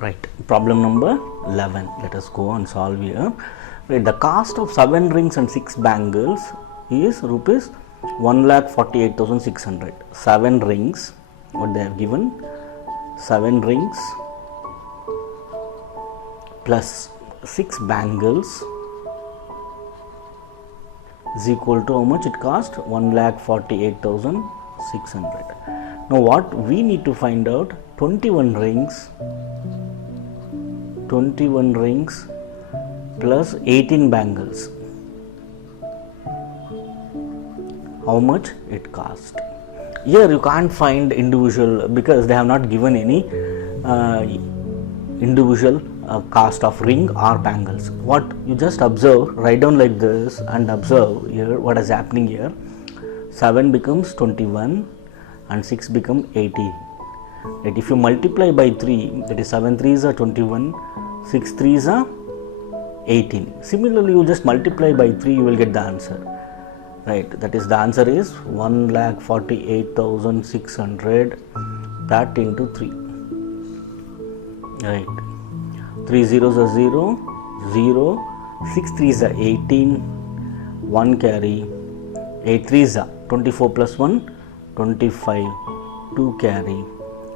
Right, problem number 11. Let us go and solve here. Right, the cost of 7 rings and 6 bangles is rupees 1,48,600. 7 rings, what they have given, 7 rings plus 6 bangles is equal to how much it cost? 1,48,600. Now what we need to find out, 21 rings plus 18 bangles, how much it cost. Here you can't find individual because they have not given any individual cost of ring or bangles. What you just observe, write down like this and observe here what is happening here. 7 becomes 21 and 6 become 18. Right, if you multiply by 3, that is 7 3s are 21, 6 3s are 18. Similarly, you just multiply by 3, you will get the answer. Right, that is the answer is 1,48,600, that into 3. Right, 3 zeros are 0, 0, 6 3s are 18, 1 carry, 8 3s are 24 plus 1, 25, 2 carry.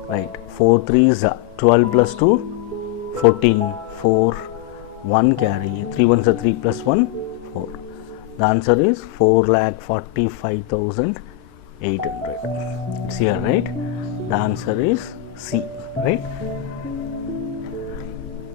Right, 4 3s are 12 plus 2, 14, 4, 1 carry, 3 1s are 3 plus 1, 4. The answer is 4,45,800. It's here, right? The answer is C, right?